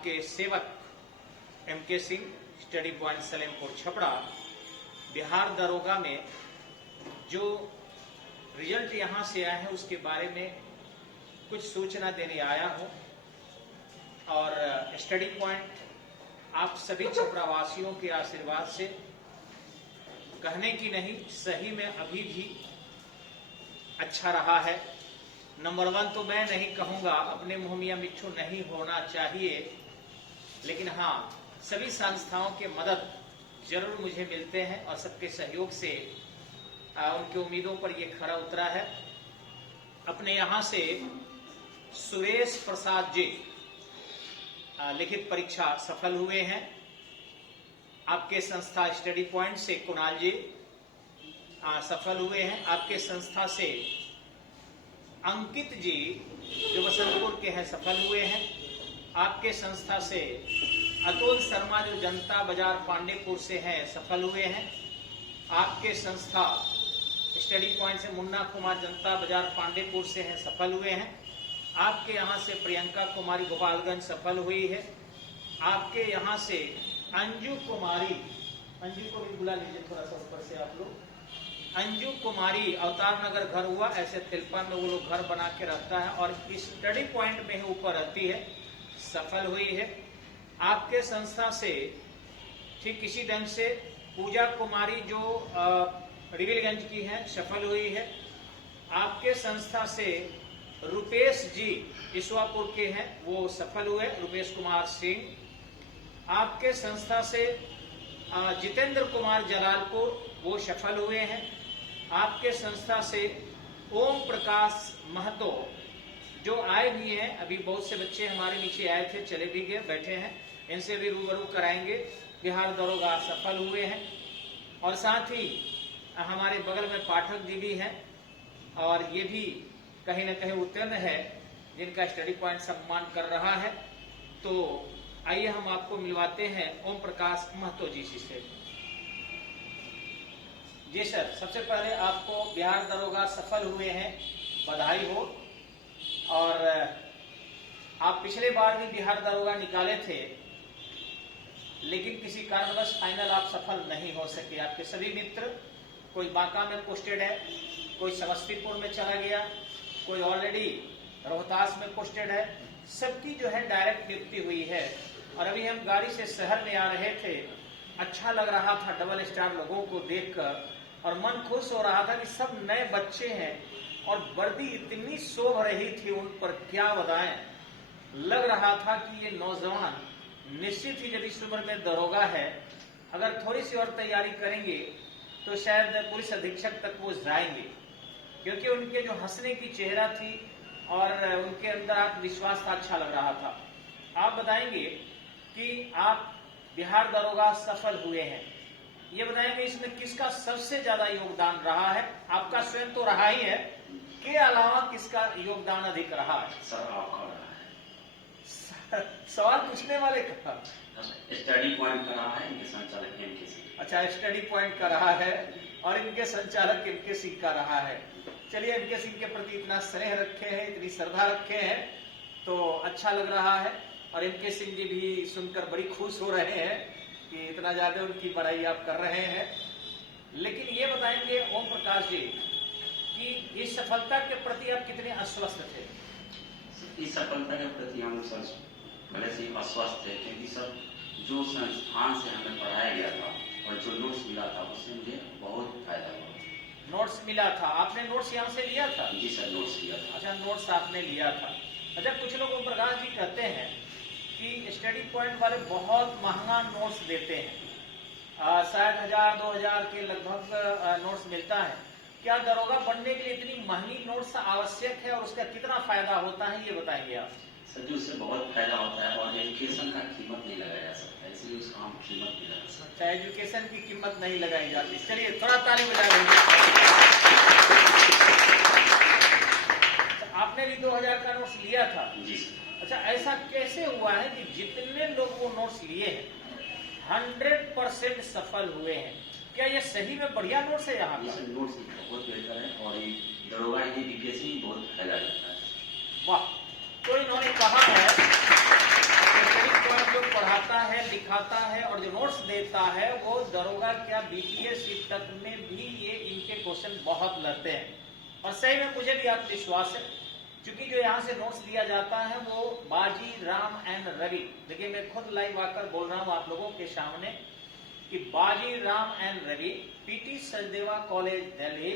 आपके सेवक MK Singh, study point Salempur Chhapra, Bihar दरोगा में जो रिजल्ट यहाँ से आया है उसके बारे में कुछ सूचना देने आया हूँ। और स्टडी पॉइंट आप सभी छपरावासियों के आशीर्वाद से कहने की नहीं, सही में अभी भी अच्छा रहा है। नंबर 1 तो मैं नहीं कहूँगा, अपने मुँह मियां मिट्ठू नहीं होना चाहिए, लेकिन हाँ सभी संस्थाओं के मदद जरूर मुझे मिलते हैं और सबके सहयोग से उनकी उम्मीदों पर ये खरा उतरा है। अपने यहाँ से सुरेश प्रसाद जी लिखित परीक्षा सफल हुए हैं। आपके संस्था स्टडी पॉइंट से कुणाल जी सफल हुए हैं। आपके संस्था से अंकित जी जो बसंतपुर के हैं सफल हुए हैं। आपके संस्था से अतुल शर्मा जो जनता बाजार पांडेपुर से हैं सफल हुए हैं। आपके संस्था स्टडी पॉइंट से मुन्ना कुमार जनता बाजार पांडेपुर से हैं सफल हुए हैं। आपके यहाँ से प्रियंका कुमारी गोपालगंज सफल हुई है। आपके यहाँ से अंजू कुमारी, अंजू को भी बुला लीजिए थोड़ा सा ऊपर से आप लोग। अंजू कुमारी अवतार नगर घर हुआ, ऐसे तिलपा में वो लोग घर बना के रहता है और स्टडी पॉइंट में ही ऊपर रहती है, सफल हुई है। आपके संस्था से ठीक इसी ढंग से पूजा कुमारी जो रिविलगंज की है सफल हुई है। आपके संस्था से रुपेश जी ईश्वापुर के हैं वो सफल हुए, रुपेश कुमार सिंह। आपके संस्था से जितेंद्र कुमार जलालपुर वो सफल हुए हैं। आपके संस्था से ओम प्रकाश महतो जो आए भी हैं, अभी बहुत से बच्चे हमारे नीचे आए थे चले भी गए, बैठे हैं, इनसे भी रूबरू कराएंगे, बिहार दरोगा सफल हुए हैं। और साथ ही हमारे बगल में पाठक जी भी हैं और ये भी कहीं न कहीं उत्तीर्ण है, जिनका स्टडी पॉइंट सम्मान कर रहा है। तो आइए हम आपको मिलवाते हैं ओम प्रकाश महतो जी से। जी सर, सबसे पहले आपको बिहार दरोगा सफल हुए हैं, बधाई हो। और आप पिछले बार भी बिहार दरोगा निकाले थे, लेकिन किसी कारणवश फाइनल आप सफल नहीं हो सके। आपके सभी मित्र, कोई बांका में पोस्टेड है, कोई समस्तीपुर में चला गया, कोई ऑलरेडी रोहतास में पोस्टेड है, सबकी जो है डायरेक्ट नियुक्ति हुई है। और अभी हम गाड़ी से शहर में आ रहे थे, अच्छा लग रहा था डबल स्टार लोगों को देखकर और मन खुश हो रहा था कि सब नए बच्चे हैं और वर्दी इतनी शोभ रही थी उन पर, क्या बताएं। लग रहा था कि ये नौजवान निश्चित ही यदि इस उम्र में दरोगा है, अगर थोड़ी सी और तैयारी करेंगे तो शायद पुलिस अधीक्षक तक वो जाएंगे, क्योंकि उनके जो हंसने की चेहरा थी और उनके अंदर आत्मविश्वास था, अच्छा लग रहा था। आप बताएंगे कि आप बिहार दरोगा सफल हुए हैं, ये बताएंगे इसमें किसका सबसे ज्यादा योगदान रहा है? आपका स्वयं तो रहा ही है, के अलावा किसका योगदान अधिक रहा है? सर आपका रहा है। सवाल पूछने वाले का स्टडी पॉइंट का रहा है, इनके संचालक MK सिंह। अच्छा, स्टडी पॉइंट का रहा है और इनके संचालक MK सिंह का रहा है। चलिए, MK सिंह के प्रति इतना स्नेह रखे हैं, इतनी श्रद्धा रखे हैं, तो अच्छा लग रहा है। और MK सिंह जी भी सुनकर बड़ी खुश हो रहे हैं कि इतना ज्यादा उनकी बड़ाई आप कर रहे हैं। लेकिन ये बताएंगे ओम प्रकाश जी कि इस सफलता के प्रति आप कितने आश्वस्त थे? इस सफलता के प्रति हम सर पहले से आश्वस्त थे, क्योंकि सर जो संस्थान से हमें पढ़ाया गया था और जो नोट्स मिला था उससे मुझे बहुत फायदा हुआ। नोट्स मिला था? आपने नोट्स यहाँ से लिया था? जी सर, नोट्स लिया था। अच्छा, नोट्स आपने लिया था। अच्छा, कुछ लोग ओम प्रकाश जी कहते हैं कि स्टडी पॉइंट वाले बहुत महंगा नोट्स देते हैं, शायद 1000-2000 के लगभग नोट्स मिलता है। क्या दरोगा बनने के लिए इतनी महंगी नोट्स आवश्यक है और उसका कितना फायदा होता है, ये बताएंगे आप? सर जी, उससे बहुत फायदा होता है और एजुकेशन का कीमत नहीं लगाया जा सकता, इसलिए उसका हम कीमत नहीं लगा सकते। अच्छा, एजुकेशन की कीमत नहीं लगाई जाती। चलिए थोड़ा ताली बजा दीजिए। आपने भी 2000 का नोट्स लिया था? जी सर। अच्छा, ऐसा कैसे हुआ है कि जितने लोग वो नोट्स लिए हैं 100% सफल हुए हैं? क्या ये सही में बढ़िया नोट्स है यहाँ का? नोट्स बहुत बेहतर है और ये दरोगा DPSC बहुत फायदा करता है। वाह। तो इन्होंने कहा है पढ़ाता है, लिखाता है और जो नोट्स देता है वो दरोगा क्या बीपीएस तक में भी ये इनके क्वेश्चन बहुत लड़ते हैं। और सही में मुझे भी आत्मविश्वास है, क्योंकि जो यहाँ से नोट्स दिया जाता है वो बाजी राम एंड रवि, देखिए मैं खुद लाइव आकर बोल रहा हूँ आप लोगों के सामने कि Vajiram and Ravi, PT Sachdeva college Delhi,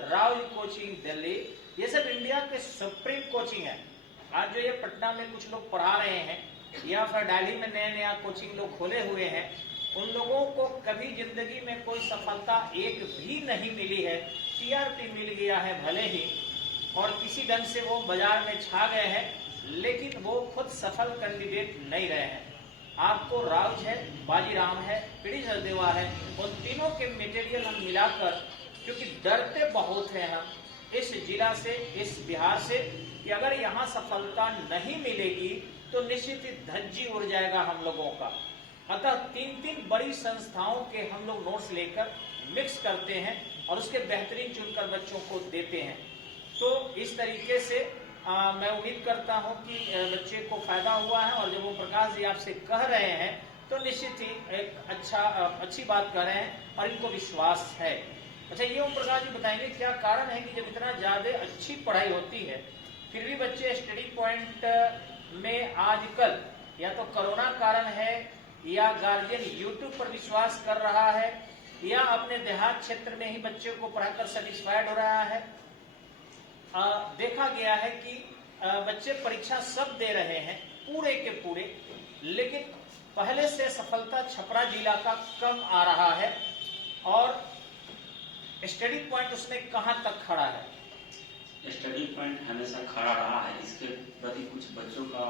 Rao coaching Delhi, ये सब इंडिया के सुप्रीम कोचिंग है। आज जो ये पटना में कुछ लोग पढ़ा रहे हैं या फिर दिल्ली में नया नया कोचिंग लोग खोले हुए हैं, उन लोगों को कभी जिंदगी में कोई सफलता एक भी नहीं मिली है। टीआरपी मिल गया है भले ही, और किसी ढंग से वो बाजार में छा गए हैं, लेकिन वो खुद सफल कैंडिडेट नहीं रहे हैं। आपको राउज है, बाजीराम है, पीटी सचदेवा है, उन तीनों के मटेरियल हम मिलाकर, क्योंकि डरते बहुत हैं हम इस जिला से, इस बिहार से, कि अगर यहाँ सफलता नहीं मिलेगी तो निश्चित ही धज्जी उड़ जाएगा हम लोगों का। अतः तीन बड़ी संस्थाओं के हम लोग नोट्स लेकर मिक्स करते हैं और उसके बेहतरीन चुनकर बच्चों को देते हैं। तो इस तरीके से मैं उम्मीद करता हूं कि बच्चे को फायदा हुआ है, और जब वो प्रकाश जी आपसे कह रहे हैं तो निश्चित ही एक अच्छी बात कह रहे हैं और इनको विश्वास है। अच्छा, ये ओम प्रकाश जी बताएंगे क्या कारण है कि जब इतना ज्यादा अच्छी पढ़ाई होती है फिर भी बच्चे स्टडी पॉइंट में आजकल या तो कोरोना कारण है, या गार्जियन यूट्यूब पर विश्वास कर रहा है, या अपने देहात क्षेत्र में ही बच्चे को पढ़ाकर सेटिस्फाइड हो रहा है। देखा गया है कि बच्चे परीक्षा सब दे रहे हैं पूरे के पूरे, लेकिन पहले से सफलता छपरा जिला का कम आ रहा है, और स्टडी पॉइंट उसमें कहां तक खड़ा है? स्टडी पॉइंट हमेशा खड़ा रहा है। इसके प्रति कुछ बच्चों का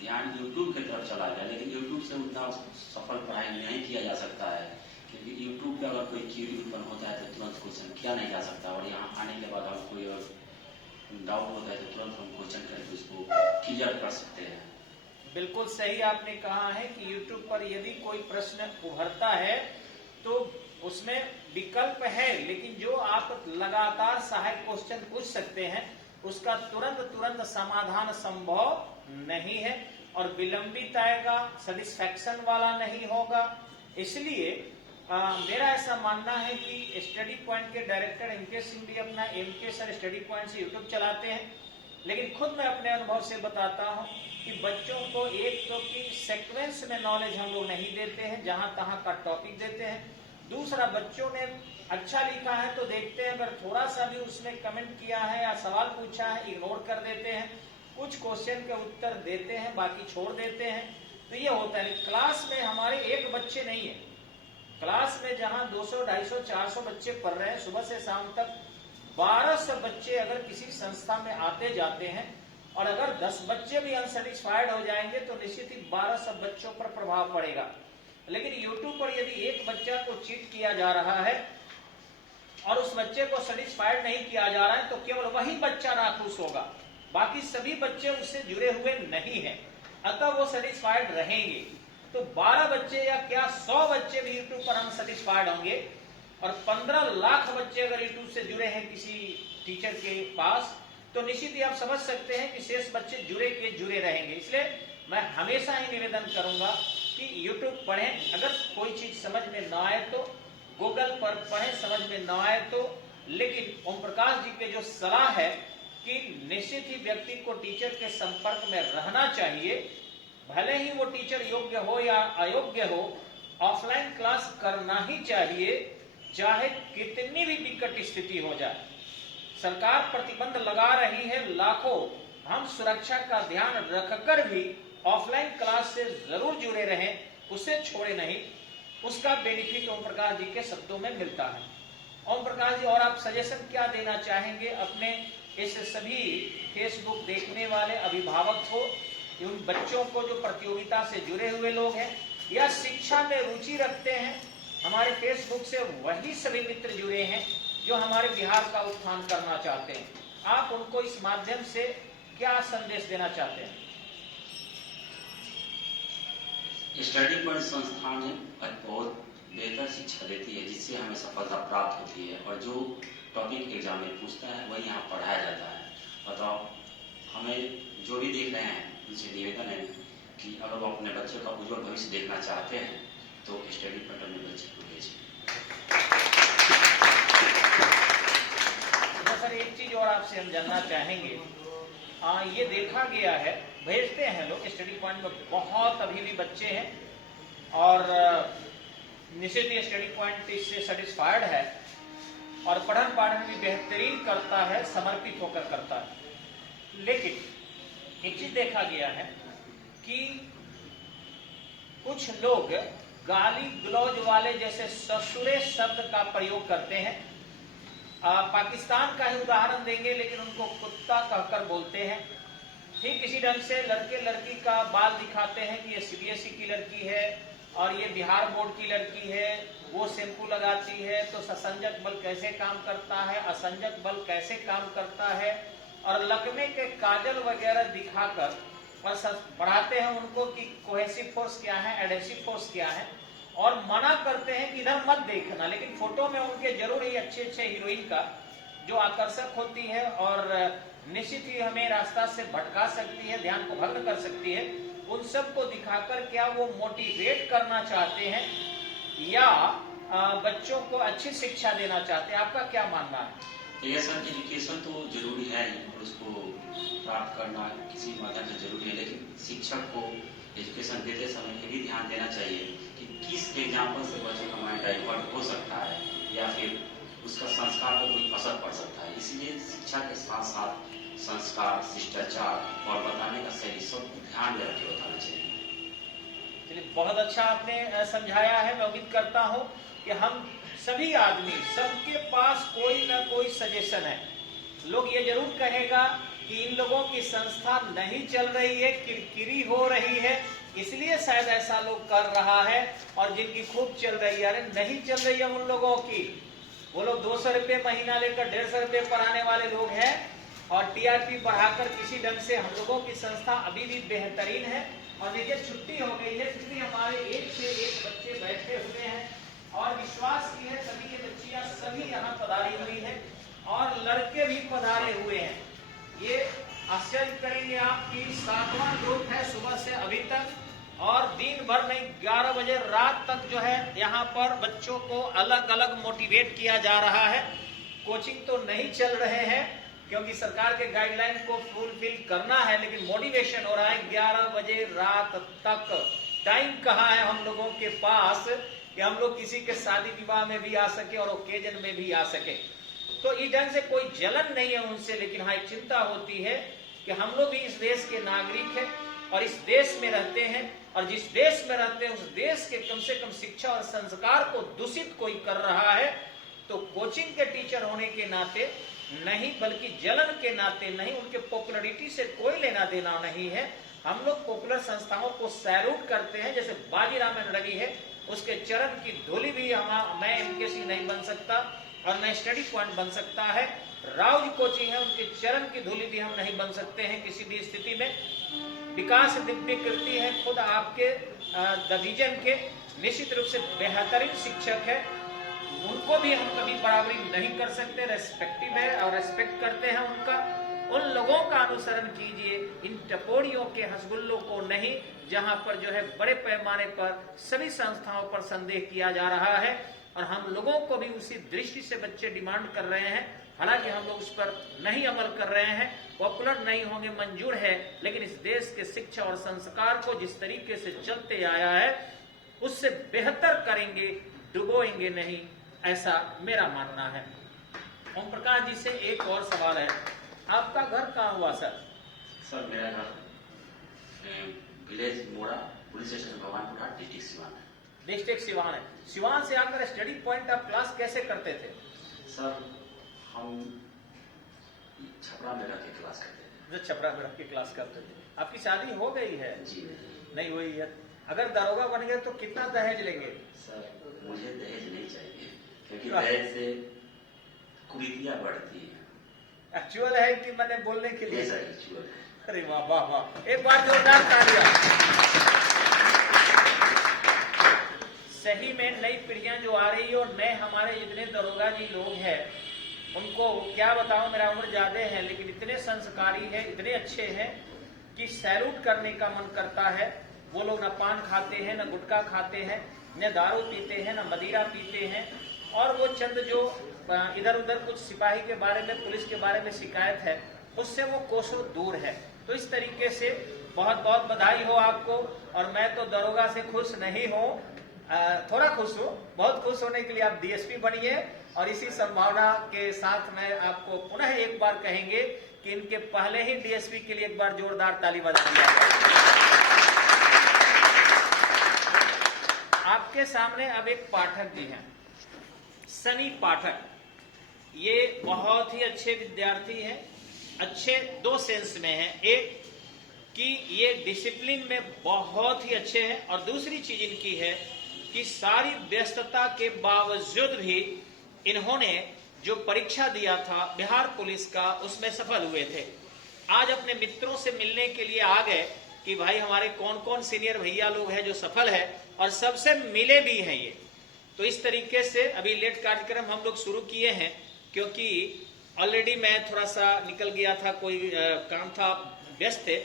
ध्यान यूट्यूब की तरफ चला गया, लेकिन यूट्यूब से उतना सफल पढ़ाई नहीं किया जा सकता है, क्योंकि यूट्यूब पे अगर कोई क्वेरी उत्पन्न होता है तो तुरंत क्वेश्चन किया नहीं जा सकता, और यहाँ आने के बाद हम कोई डाउट होता है तो तुरंत हम क्वेश्चन करके उसको क्लियर कर सकते हैं। बिल्कुल सही आपने कहा है कि YouTube पर यदि कोई प्रश्न उभरता है तो उसमें विकल्प है, लेकिन जो आप लगातार सहायक क्वेश्चन पूछ सकते हैं उसका तुरंत समाधान संभव नहीं है, और विलंबित आएगा, सेटिस्फैक्शन वाला नहीं होगा। इसलिए मेरा ऐसा मानना है कि स्टडी पॉइंट के डायरेक्टर एमके सिंह भी अपना एमके सर स्टडी पॉइंट से यूट्यूब चलाते हैं, लेकिन खुद मैं अपने अनुभव से बताता हूं कि बच्चों को एक तो कि सीक्वेंस में नॉलेज हम लोग नहीं देते हैं, जहां तहां का टॉपिक देते हैं। दूसरा, बच्चों ने अच्छा लिखा है तो देखते हैं, अगर थोड़ा सा भी उसमें कमेंट किया है या सवाल पूछा है इग्नोर कर देते हैं, कुछ क्वेश्चन के उत्तर देते हैं, बाकी छोड़ देते हैं। तो ये होता है। क्लास में हमारे एक बच्चे नहीं है, क्लास में जहां 200, 250, 400 बच्चे पढ़ रहे हैं, सुबह से शाम तक 1200 बच्चे अगर किसी संस्था में आते जाते हैं, और अगर 10 बच्चे भी अनसेटिस्फाइड हो जाएंगे तो निश्चित ही 1200 बच्चों पर प्रभाव पड़ेगा। लेकिन YouTube पर यदि एक बच्चा को चीट किया जा रहा है और उस बच्चे को सेटिस्फाइड नहीं किया जा रहा है, तो केवल वही बच्चा नाखुश होगा, बाकी सभी बच्चे उससे जुड़े हुए नहीं हैं, अतः वो सेटिस्फाइड रहेंगे। तो 12 बच्चे या क्या 100 बच्चे भी YouTube पर अनसेटिस्फाइड होंगे, और 15 लाख बच्चे अगर YouTube से जुड़े हैं किसी टीचर के पास, तो निश्चित ही आप समझ सकते हैं कि शेष बच्चे जुड़े रहेंगे। इसलिए मैं हमेशा ही निवेदन करूंगा कि YouTube पढ़ें, अगर कोई चीज समझ में ना आए तो गूगल पर पढ़ें, समझ में ना आए तो। लेकिन ओम प्रकाश जी के जो सलाह है कि निश्चित ही व्यक्ति को टीचर के संपर्क में रहना चाहिए, भले ही वो टीचर योग्य हो या अयोग्य हो, ऑफलाइन क्लास करना ही चाहिए, चाहे कितनी भी विकट स्थिति हो जाए। सरकार प्रतिबंध लगा रही है लाखों, हम सुरक्षा का ध्यान रखकर भी ऑफलाइन क्लास से जरूर जुड़े रहें, उसे छोड़े नहीं। उसका बेनिफिट ओम प्रकाश जी के शब्दों में मिलता है। ओम प्रकाश जी, और आप सजेशन क्या देना चाहेंगे अपने इस सभी फेसबुक देखने वाले अभिभावक को, उन बच्चों को जो प्रतियोगिता से जुड़े हुए लोग हैं या शिक्षा में रुचि रखते हैं? हमारे फेसबुक से वही सभी मित्र जुड़े हैं जो हमारे बिहार का उत्थान करना चाहते हैं। आप उनको इस माध्यम से क्या संदेश देना चाहते हैं? स्टडी पॉइंट संस्थान बहुत बेहतर शिक्षा देती है, जिससे हमें सफलता प्राप्त होती है, और जो टॉपिक एग्जाम में पूछता है वही यहाँ पढ़ाया जाता है। बताओ, हमें जो भी देख रहे हैं उनसे निवेदन है कि अगर वो अपने बच्चों का उज्जवल भविष्य देखना चाहते हैं तो स्टडी पॉइंट में बच्चे को भेजें। सर एक चीज और आपसे हम जानना चाहेंगे, ये देखा गया है, भेजते हैं लोग स्टडी पॉइंट में, बहुत अभी भी बच्चे हैं और निश्चित ही स्टडी पॉइंट इससे सेटिस्फाइड है और पढ़न पाठन भी बेहतरीन करता है, समर्पित होकर करता है। लेकिन एक चीज देखा गया है कि कुछ लोग गाली गलौज वाले जैसे ससुरे शब्द का प्रयोग करते हैं। पाकिस्तान का ही उदाहरण देंगे, लेकिन उनको कुत्ता कहकर बोलते हैं। ठीक इसी ढंग से लड़के लड़की का बाल दिखाते हैं कि ये सीबीएसई की लड़की है और ये बिहार बोर्ड की लड़की है, वो शैम्पू लगाती है तो ससंजक बल कैसे काम करता है, असंजक बल कैसे काम करता है, और लकमे के काजल वगैरह दिखाकर और बढ़ाते हैं उनको कि कोहेसिव फोर्स क्या है, एडेसिव फोर्स क्या है, और मना करते हैं कि इधर मत देखना। लेकिन फोटो में उनके जरूर ही अच्छे अच्छे हीरोइन का जो आकर्षक होती है और निश्चित ही हमें रास्ता से भटका सकती है, ध्यान को भंग कर सकती है, उन सब को दिखाकर क्या वो मोटिवेट करना चाहते हैं या बच्चों को अच्छी शिक्षा देना चाहते हैं? आपका क्या मानना है? यस सर, एजुकेशन तो जरूरी है और उसको प्राप्त करना किसी माध्यम से जरूरी है, लेकिन शिक्षक को एजुकेशन देते समय ये भी ध्यान देना चाहिए कि किस एग्जाम्पल से बच्चों का माइंड डाइवर्ट हो सकता है या फिर उसका संस्कार पर कोई असर पड़ सकता है। इसलिए शिक्षा के साथ साथ संस्कार, शिष्टाचार और बताने का शैली सब ध्यान में रखे बताना चाहिए। चलिए, बहुत अच्छा आपने समझाया है। मैं उम्मीद करता हूँ कि हम सभी आदमी, सबके पास कोई ना कोई सजेशन है। लोग ये जरूर कहेगा कि इन लोगों की संस्था नहीं चल रही है, किरकिरी हो रही है, इसलिए शायद ऐसा लोग कर रहा है, और जिनकी खूब चल रही है, अरे नहीं चल रही है उन लोगों की। वो लोग 200 रुपये महीना लेकर 150 रुपये पर आने वाले लोग हैं और टीआरपी बढ़ाकर किसी ढंग से हम लोगों की संस्था अभी भी बेहतरीन है। और देखिए छुट्टी हो गई है, फिर भी हमारे एक से एक बच्चे बैठे हुए हैं और विश्वास की है सभी के बच्चियां सभी यहाँ पधारी हुई है और लड़के भी पधारे हुए हैं। ये आश्चर्य करेंगे आप कि 7वां ग्रुप है सुबह से अभी तक, और दिन भर नहीं 11 बजे रात तक जो है यहाँ पर बच्चों को अलग अलग मोटिवेट किया जा रहा है। कोचिंग तो नहीं चल रहे हैं क्योंकि सरकार के गाइडलाइन को फुलफिल करना है, लेकिन मोटिवेशन हो रहा है 11 बजे रात तक। टाइम कहाँ है हम लोगों के पास कि हम लोग किसी के शादी विवाह में भी आ सके और ओकेजन में भी आ सके। तो इस ढंग से कोई जलन नहीं है उनसे, लेकिन हाँ एक चिंता होती है कि हम लोग भी इस देश के नागरिक हैं और इस देश में रहते हैं, और जिस देश में रहते हैं उस देश के कम से कम शिक्षा और संस्कार को दूषित कोई कर रहा है तो कोचिंग के टीचर होने के नाते नहीं, बल्कि जलन के नाते नहीं, उनके पॉपुलरिटी से कोई लेना देना नहीं है। हम लोग पॉपुलर संस्थाओं को सैल्यूट करते हैं, जैसे बाजीराव रवि है, उसके चरण की धूलि भी मैं एमकेसी नहीं बन सकता और न स्टडी पॉइंट बन सकता है। राउज कोचिंग है, उनके चरण की धूलि भी हम नहीं बन सकते हैं किसी भी स्थिति में। विकास दिव्य कीर्ति है खुद आपके डिवीजन के, निश्चित रूप से बेहतरीन शिक्षक है, उनको भी हम कभी बराबरी नहीं कर सकते, रेस्पेक्टिव है और रेस्पेक्ट करते हैं उनका। उन लोगों का अनुसरण कीजिए, इन टपोरियों के हसगुल्लों को नहीं, जहां पर जो है बड़े पैमाने पर सभी संस्थाओं पर संदेह किया जा रहा है और हम लोगों को भी उसी दृष्टि से बच्चे डिमांड कर रहे हैं। हालांकि हम लोग उस पर नहीं अमल कर रहे हैं, पॉपुलर नहीं होंगे मंजूर है, लेकिन इस देश के शिक्षा और संस्कार को जिस तरीके से चलते आया है उससे बेहतर करेंगे, डुबोएंगे नहीं, ऐसा मेरा मानना है। ओम प्रकाश जी से एक और सवाल है, आपका घर कहाँ हुआ सर? सर मेरा घर विलेज मोड़ा, police station Bhagwanpur, district Siwan है। डिस्ट्रिक्ट सिवान है। सिवान से आकर स्टडी पॉइंट आप क्लास कैसे करते थे? सर हम छपरा में रह के क्लास करते थे। जो छपरा में रह के क्लास करते थे। आपकी शादी हो गई है? जी नहीं हुई है। अगर दरोगा बन गए तो कितना दहेज लेंगे? सर मुझे दहेज नहीं चाहिए, क्योंकि दहेज से कुरीतियां बढ़ती है। एक्चुअल है कि मैंने बोलने के लिए? सर एक्चुअल है। अरे वाह वाह वाह, एक बार जोरदार तालियां। सही में नई पीढ़ियां जो आ रही है और नए हमारे जितने दरोगा जी लोग हैं उनको क्या बताऊं, मेरा उम्र ज्यादा है लेकिन इतने संस्कारी हैं, इतने अच्छे हैं कि सैल्यूट करने का मन करता है। वो लोग न पान खाते हैं, न गुटखा खाते हैं, न दारू पीते हैं, न मदिरा पीते हैं, और वो चंद जो इधर उधर कुछ सिपाही के बारे में, पुलिस के बारे में शिकायत है, उससे वो कोसों दूर है। तो इस तरीके से बहुत बहुत बधाई हो आपको। और मैं तो दरोगा से खुश नहीं हूँ, थोड़ा खुश हूँ। बहुत खुश होने के लिए आप डीएसपी बनिए, और इसी संभावना के साथ मैं आपको पुनः एक बार कहेंगे कि इनके पहले ही डीएसपी के लिए एक बार जोरदार ताली बजा दिया जाए। आपके सामने अब एक पाठक भी हैं, सनी पाठक। ये बहुत ही अच्छे विद्यार्थी हैं, अच्छे दो सेंस में हैं। एक कि ये डिसिप्लिन में बहुत ही अच्छे हैं, और दूसरी चीज इनकी है कि सारी व्यस्तता के बावजूद भी इन्होंने जो परीक्षा दिया था बिहार पुलिस का, उसमें सफल हुए थे। आज अपने मित्रों से मिलने के लिए आ गए कि भाई हमारे कौन कौन सीनियर भैया लोग हैं जो सफल है, और सबसे मिले भी हैं ये। तो इस तरीके से अभी लेट कार्यक्रम हम लोग शुरू किए हैं, क्योंकि ऑलरेडी मैं थोड़ा सा निकल गया था, कोई काम था, व्यस्त थे,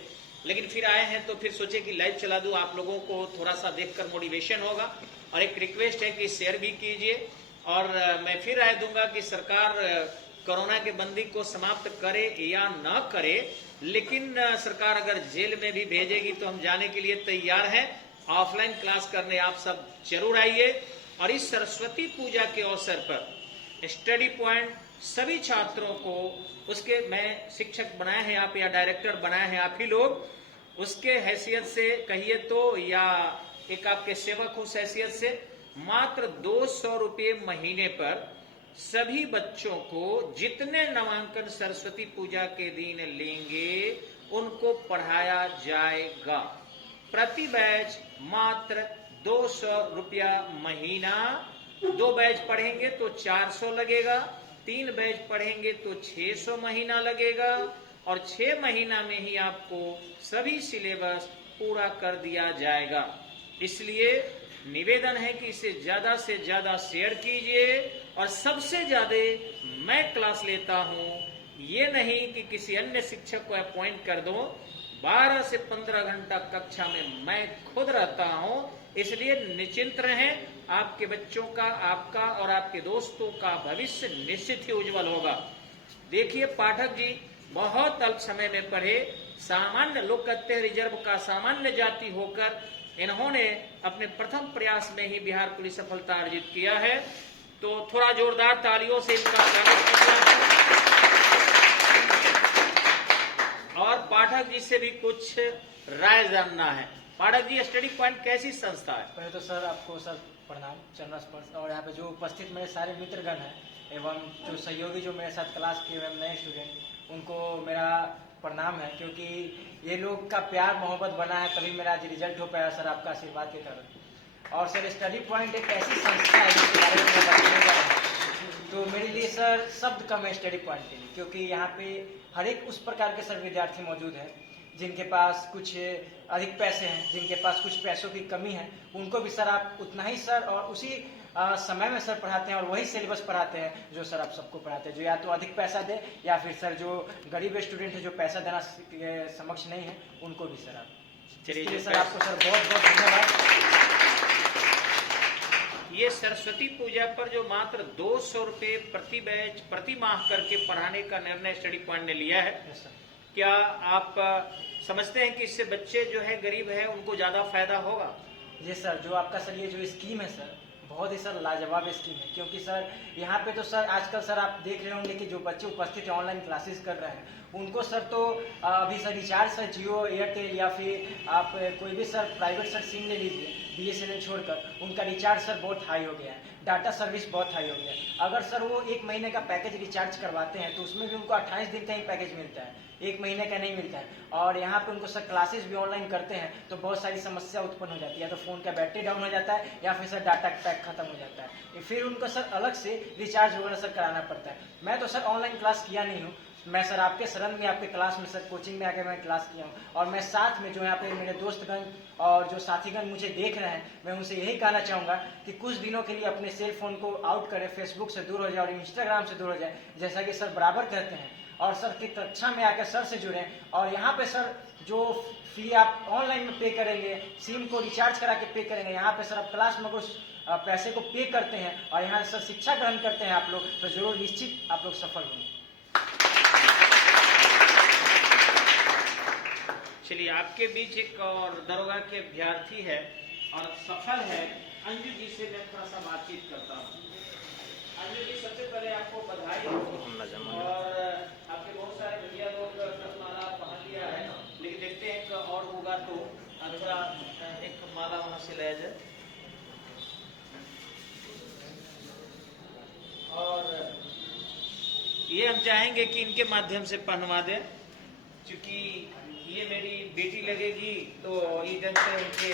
लेकिन फिर आए हैं तो फिर सोचे कि लाइव चला दूं, आप लोगों को थोड़ा सा देखकर मोटिवेशन होगा। और एक रिक्वेस्ट है कि शेयर भी कीजिए। और मैं फिर राय दूंगा कि सरकार कोरोना के बंदी को समाप्त करे या न करे, लेकिन सरकार अगर जेल में भी भेजेगी तो हम जाने के लिए तैयार हैं। ऑफलाइन क्लास करने आप सब जरूर आइए। और इस सरस्वती पूजा के अवसर पर स्टडी पॉइंट सभी छात्रों को, उसके मैं शिक्षक बनाए हैं आप या डायरेक्टर बनाए हैं आप ही लोग, उसके हैसियत से कहिए तो, या एक आपके सेवक उस हैसियत से, मात्र 200 रुपये महीने पर सभी बच्चों को जितने नामांकन सरस्वती पूजा के दिन लेंगे उनको पढ़ाया जाएगा। प्रति बैच मात्र 200 रुपया महीना। 2 बैच पढ़ेंगे तो 400 लगेगा, 3 बैच पढ़ेंगे तो 600 महीना लगेगा, और 6 महीना में ही आपको सभी सिलेबस पूरा कर दिया जाएगा। इसलिए निवेदन है कि इसे ज्यादा से ज्यादा शेयर कीजिए। और सबसे ज्यादा मैं क्लास लेता हूं, ये नहीं कि किसी अन्य शिक्षक को अपॉइंट कर दो। 12 से 15 घंटा कक्षा में मैं खुद रहता हूं, इसलिए निश्चिंत रहें। आपके बच्चों का, आपका और आपके दोस्तों का भविष्य निश्चित ही उज्जवल होगा। देखिए पाठक जी बहुत अल्प समय में पढ़े, सामान्य लोग कहते हैं रिजर्व का सामान्य जाति होकर इन्होंने अपने प्रथम प्रयास में ही बिहार पुलिस सफलता अर्जित किया है। तो थोड़ा जोरदार तालियों से इनका स्वागत कीजिए। और पाठक जी से भी कुछ राय जानना है। पाठक जी, स्टडी पॉइंट कैसी संस्था है? पहले तो सर आपको सर प्रणाम, चरण स्पर्श। और यहाँ पे जो उपस्थित मेरे सारे मित्रगण हैं एवं जो सहयोगी जो मेरे साथ क्लास के एवं नए स्टूडेंट, उनको मेरा प्रणाम है, क्योंकि ये लोग का प्यार मोहब्बत बना है तभी मेरा आज रिजल्ट हो पाया सर, आपका आशीर्वाद के कारण। और सर स्टडी पॉइंट एक ऐसी संस्था है जिसके बारे में मैं बताने जा रहा हूँ, तो मेरे लिए सर शब्द कम है स्टडी पॉइंट के लिए, क्योंकि यहाँ पे हर एक उस प्रकार के सर विद्यार्थी मौजूद हैं जिनके पास कुछ अधिक पैसे हैं, जिनके पास कुछ पैसों की कमी है, उनको भी सर आप उतना ही सर और उसी समय में सर पढ़ाते हैं, और वही सिलेबस पढ़ाते हैं जो सर आप सबको पढ़ाते हैं, जो या तो अधिक पैसा दे या फिर सर जो गरीब स्टूडेंट है जो पैसा देना समक्ष नहीं है उनको भी सर आप। चलिए सर आपको सर बहुत बहुत धन्यवाद। ये सरस्वती पूजा पर जो मात्र 200 रुपये प्रति बैच प्रति माह करके पढ़ाने का निर्णय स्टडी पॉइंट ने लिया है, क्या आप समझते हैं कि इससे बच्चे जो है गरीब है उनको ज्यादा फायदा होगा? जी सर, जो आपका सर ये जो स्कीम है सर बहुत ही सर लाजवाब स्कीम है, क्योंकि सर यहाँ पे तो सर आजकल सर आप देख रहे होंगे कि जो बच्चे उपस्थित हैं ऑनलाइन क्लासेस कर रहे हैं उनको सर तो अभी सर रिचार्ज सर जियो, एयरटेल या फिर आप कोई भी सर प्राइवेट सर सिम ले लीजिए BSNL छोड़कर, उनका रिचार्ज सर बहुत हाई हो गया है, डाटा सर्विस बहुत हाई हो गया है। अगर सर वो 1 महीने का पैकेज रिचार्ज करवाते हैं तो उसमें भी उनको 28 दिन का ही पैकेज मिलता है, 1 महीने का नहीं मिलता है। और यहाँ पे उनको सर क्लासेस भी ऑनलाइन करते हैं तो बहुत सारी समस्या उत्पन्न हो जाती है, तो फ़ोन का बैटरी डाउन हो जाता है या फिर सर डाटा पैक खत्म हो जाता है, फिर उनको सर अलग से रिचार्ज वगैरह सर कराना पड़ता है। मैं तो सर ऑनलाइन क्लास किया नहीं हूँ, मैं सर आपके शरण में आपके क्लास में सर कोचिंग में आकर मैं क्लास किया हूँ, और मैं साथ में जो यहाँ पे मेरे दोस्तगण और जो साथीगण मुझे देख रहे हैं, मैं उनसे यही कहना चाहूँगा कि कुछ दिनों के लिए अपने सेल फोन को आउट करें, फेसबुक से दूर हो जाए और इंस्टाग्राम से दूर हो जाए, जैसा कि सर बराबर कहते हैं, और सर की कक्षा में आकर सर से जुड़ें। और यहाँ पे सर जो फी आप ऑनलाइन में पे करेंगे, सिम को रिचार्ज करा के पे करेंगे, यहाँ पे सर आप क्लास में कुछ पैसे को पे करते हैं और यहाँ सर शिक्षा ग्रहण करते हैं आप लोग, तो जरूर निश्चित आप लोग सफल होंगे। चलिए, आपके बीच एक और दरोगा के अभ्यर्थी है और सफल है, अंजू जी से मैं थोड़ा सा बातचीत करता हूँ। अंजू जी, सबसे पहले आपको बधाई हो और आपके बहुत सारे भैया लोग माला पहन लिया है, लेकिन देखते हैं कि और होगा तो थोड़ा एक माला वहां से ले जाए। और ये हम चाहेंगे कि इनके माध्यम से पहनवा दें, क्योंकि ये मेरी बेटी लगेगी तो ईदन से उनके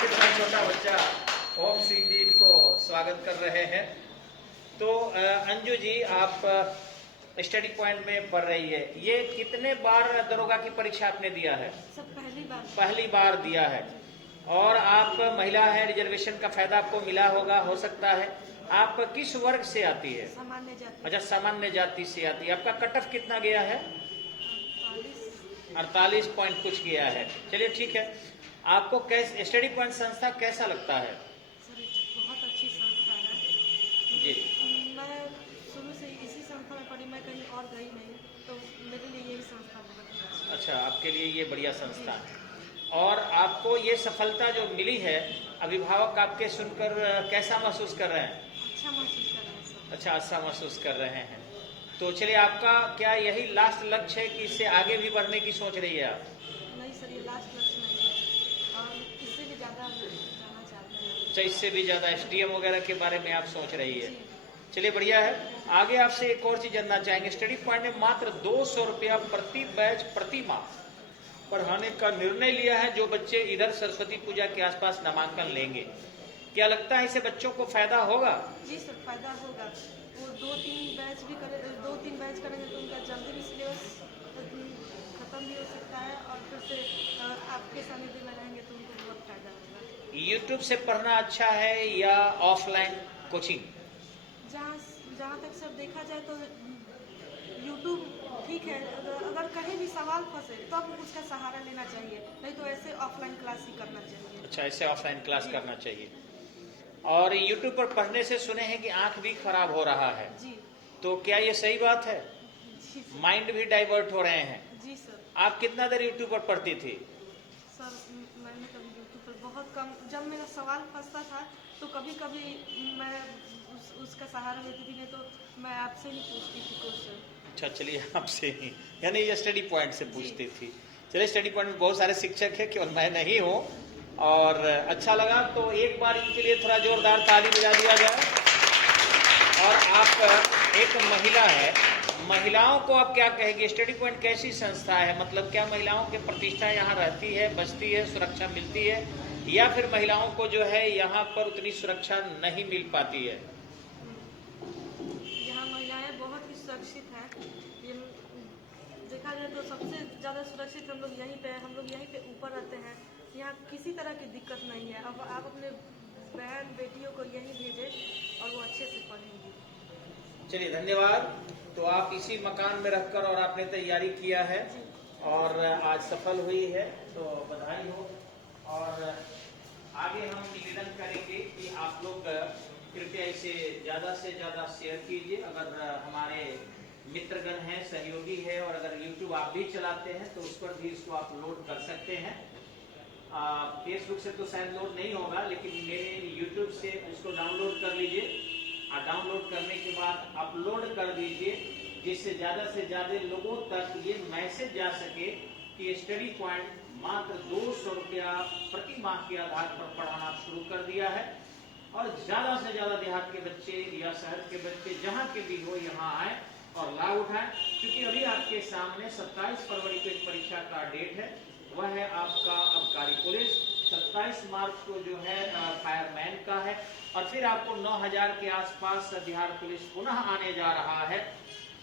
कितना छोटा बच्चा ओम सिंह जी इनको स्वागत कर रहे हैं। तो अंजू जी, आप स्टडी पॉइंट में पढ़ रही है, ये कितने बार दरोगा की परीक्षा आपने दिया है? सब पहली बार दिया है। और आप महिला है, रिजर्वेशन का फायदा आपको मिला होगा, हो सकता है। आप किस वर्ग से आती है? सामान्य जाति। अच्छा, सामान्य जाति से आती है। आपका कट ऑफ कितना गया है? 48 पॉइंट कुछ गया है। चलिए ठीक है। आपको कैसे स्टडी पॉइंट संस्था कैसा लगता है? सर, बहुत अच्छी संस्था है जी। मैं शुरू से इसी संस्था में पढ़ी, मैं कहीं और गई नहीं, तो मेरे लिए यही संस्था बहुत अच्छी। अच्छा, आपके लिए ये बढ़िया संस्था है। और आपको ये सफलता जो मिली है, अभिभावक आपके सुनकर कैसा महसूस कर रहे हैं? अच्छा महसूस कर रहे हैं सर। अच्छा, अच्छा महसूस कर रहे हैं। तो चलिए, आपका क्या यही लास्ट लक्ष्य है कि इससे आगे भी बढ़ने की सोच रही है आप? नहीं सर, ये लास्ट लक्ष्य नहीं है और इससे भी ज़्यादा हम जाना चाहते हैं। अच्छा, इससे भी ज़्यादा SDM वगैरह के बारे में आप सोच रही है। जी। चलिए, बढ़िया है। आगे आपसे एक और चीज़ जानना चाहेंगे। स्टडी पॉइंट में मात्र 200 रुपया प्रति बैच प्रति माह पढ़ाने का निर्णय लिया है, जो बच्चे इधर सरस्वती पूजा के आसपास नामांकन लेंगे। क्या लगता है इससे बच्चों को फायदा होगा? जी सर, फायदा होगा। वो 2-3 बैच भी करें, 2-3 बैच करेंगे तो उनका जल्दी भी सिलेबस खत्म भी हो सकता है और फिर से आपके सानिध्य में रहेंगे तो उनको बहुत फायदा होगा। यूट्यूब से पढ़ना अच्छा है या ऑफलाइन कोचिंग? जहाँ तक सर देखा जाए तो यूट्यूब ठीक है, अगर कहीं भी सवाल फंसे तब उसका सहारा लेना चाहिए, नहीं तो ऐसे ऑफलाइन क्लास ही करना चाहिए। अच्छा, ऐसे ऑफलाइन क्लास करना चाहिए। और यूट्यूब पर पढ़ने से सुने हैं कि आंख भी खराब हो रहा है। जी। तो क्या ये सही बात है? जी सर। माइंड भी डाइवर्ट हो रहे हैं। जी सर। आप कितना देर यूट्यूब पर पढ़ती थी? सर, मैंने कभी यूट्यूब पर बहुत कम, जब मेरा सवाल फंसता था तो कभी कभी मैं उसका सहारा लेती थी, नहीं तो मैं आपसे ही पूछती थी क्वेश्चन। अच्छा, चलिए, आपसे ही, यानी ये स्टडी पॉइंट से पूछती थी। चलिए, स्टडी पॉइंट में बहुत सारे शिक्षक है, केवल मैं नहीं हूँ, और अच्छा लगा। तो एक बार इनके लिए थोड़ा जोरदार ताली बजा दिया जाए। और आप एक महिला है, महिलाओं को आप क्या कहेंगे? स्टडी पॉइंट कैसी संस्था है? मतलब क्या महिलाओं की प्रतिष्ठा यहाँ रहती है, बचती है, सुरक्षा मिलती है, या फिर महिलाओं को जो है यहाँ पर उतनी सुरक्षा नहीं मिल पाती है? यहाँ महिलाएं बहुत ही सुरक्षित हैं। ये देखा जाए तो सबसे ज़्यादा सुरक्षित हम लोग यहीं पे ऊपर रहते हैं। यहाँ किसी तरह की दिक्कत नहीं है। अब आप अपने बहन बेटियों को यहीं भेजें और वो अच्छे से पढ़ेंगी। चलिए, धन्यवाद। तो आप इसी मकान में रहकर और आपने तैयारी किया है और आज सफल हुई है, तो बधाई हो। और आगे हम निवेदन करेंगे कि आप लोग कृपया इसे ज़्यादा से ज़्यादा शेयर कीजिए। अगर हमारे मित्रगण हैं, सहयोगी है, और अगर YouTube आप भी चलाते हैं तो उस पर भी इसको आप लोड कर सकते हैं। फेसबुक से तो शायद लोड नहीं होगा, लेकिन मेरे YouTube से उसको डाउनलोड कर लीजिए और डाउनलोड करने के बाद अपलोड कर दीजिए, जिससे ज़्यादा से ज़्यादा लोगों तक ये मैसेज जा सके कि स्टडी पॉइंट मात्र 200 रुपया प्रति माह के आधार पर पढ़ाना शुरू कर दिया है, और ज़्यादा से ज़्यादा देहात के बच्चे या शहर के बच्चे जहाँ के भी हो यहाँ आए और लाभ उठाएं। क्योंकि अभी आपके सामने 27 फरवरी को एक परीक्षा का डेट है, वह है आपका आबकारी पुलिस। 27 मार्च को जो है फायरमैन का है, और फिर आपको 9000 के आसपास बिहार पुलिस पुनः आने जा रहा है।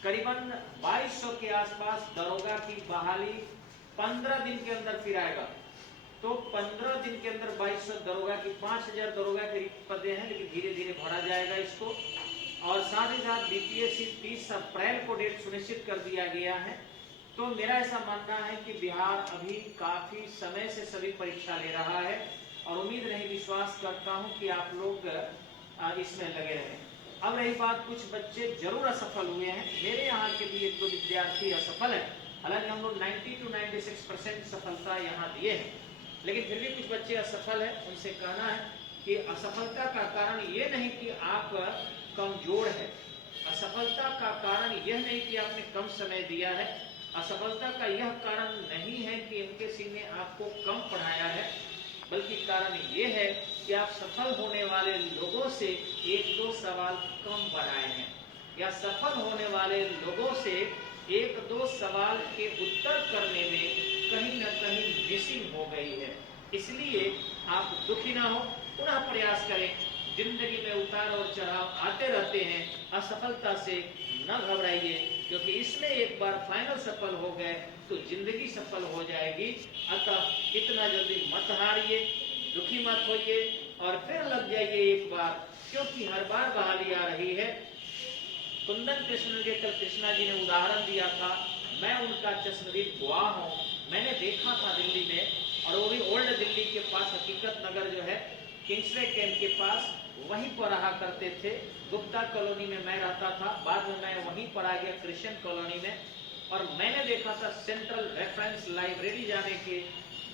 करीबन 2200 के आसपास दरोगा की बहाली 15 दिन के अंदर फिर आएगा। तो 15 दिन के अंदर 2200 दरोगा की 5000 दरोगा के रिक्त पदे हैं, लेकिन धीरे धीरे बढ़ा जाएगा इसको। और साथ ही साथ BPSC 30 अप्रैल को डेट सुनिश्चित कर दिया गया है। तो मेरा ऐसा मानना है कि बिहार अभी काफी समय से सभी परीक्षा ले रहा है और उम्मीद नहीं विश्वास करता हूं कि आप लोग इसमें लगे रहें। अब रही बात, कुछ बच्चे जरूर असफल हुए हैं। मेरे यहाँ के भी एक दो विद्यार्थी असफल हैं, हालांकि हम लोग 90 to 96% सफलता यहाँ दिए हैं, लेकिन फिर भी कुछ बच्चे असफल हैं। उनसे कहना है कि असफलता का कारण ये नहीं कि आप कमजोर है, असफलता का कारण यह नहीं कि आपने कम समय दिया है, असफलता का यह कारण नहीं है कि एमकेसी ने आपको कम पढ़ाया है, बल्कि कारण ये है कि आप सफल होने वाले लोगों से एक दो सवाल कम बनाए हैं, या सफल होने वाले लोगों से एक दो सवाल के उत्तर करने में कहीं न कहीं मिसिंग हो गई है। इसलिए आप दुखी ना हो, पुनः प्रयास करें। जिंदगी में उतार और चढ़ाव आते रहते हैं, असफलता से न घबराइए, क्योंकि इसमें एक बार फाइनल सफल हो गए तो जिंदगी सफल हो जाएगी। अतः इतना जल्दी मत हारिए, दुखी मत होइए और फिर लग जाइए एक बार, क्योंकि हर बार बहाली आ रही है। कुंदन कृष्ण के कल कृष्णा जी ने उदाहरण दिया था, मैं उनका चश्मदीद गवाह हूँ। मैंने देखा था दिल्ली में, और वो भी ओल्ड दिल्ली के पास हकीकत नगर जो है किंग्सवे कैंप के पास, वहीं पर रहा करते थे। गुप्ता कॉलोनी में मैं रहता था, बाद में मैं वहीं पर आ गया क्रिश्चियन कॉलोनी में, और मैंने देखा था सेंट्रल रेफरेंस लाइब्रेरी जाने के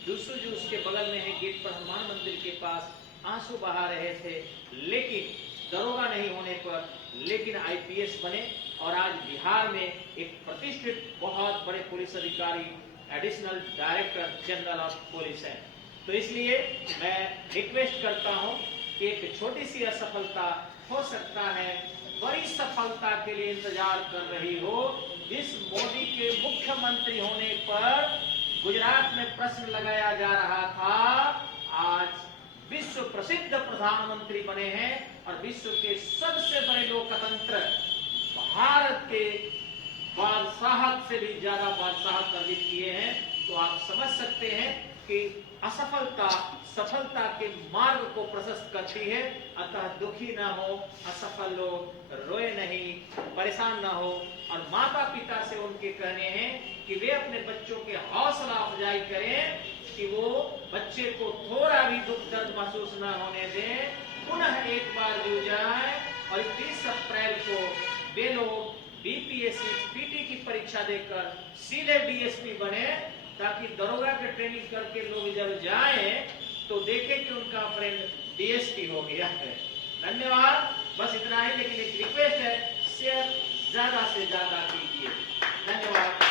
दूसरे जो उसके बगल में है गेट पर हनुमान मंदिर के पास, आंसू बहा रहे थे, लेकिन दरोगा नहीं होने पर लेकिन आईपीएस बने, और आज बिहार में एक प्रतिष्ठित बहुत बड़े पुलिस अधिकारी additional director general of police है। तो इसलिए मैं रिक्वेस्ट करता हूं कि एक छोटी सी असफलता हो सकता है, बड़ी सफलता के लिए इंतजार कर रही हो। इस मोदी के मुख्यमंत्री होने पर गुजरात में प्रश्न लगाया जा रहा था, आज विश्व प्रसिद्ध प्रधानमंत्री बने हैं और विश्व के सबसे बड़े लोकतंत्र भारत के बादशाहत से भी ज्यादा बादशाहत अर्जित किए हैं। तो आप समझ सकते हैं कि असफलता सफलता के मार्ग को प्रशस्त करती है। अतः दुखी ना हो, असफल लोग रोए नहीं, परेशान ना हो, और माता पिता से उनके कहने हैं कि वे अपने बच्चों के हौसला अफजाई करें कि वो बच्चे को थोड़ा भी दुख दर्द महसूस न होने दें, पुनः एक बार जुड़ जाए और 30 अप्रैल को वे लोग बीपीएससी पीटी की परीक्षा देकर सीधे डीएसपी बने, ताकि दरोगा के ट्रेनिंग करके लोग जब जाए तो देखे कि उनका फ्रेंड डीएसपी हो गया है। धन्यवाद, बस इतना ही, लेकिन एक रिक्वेस्ट है, शेयर ज्यादा से ज्यादा कीजिए। धन्यवाद।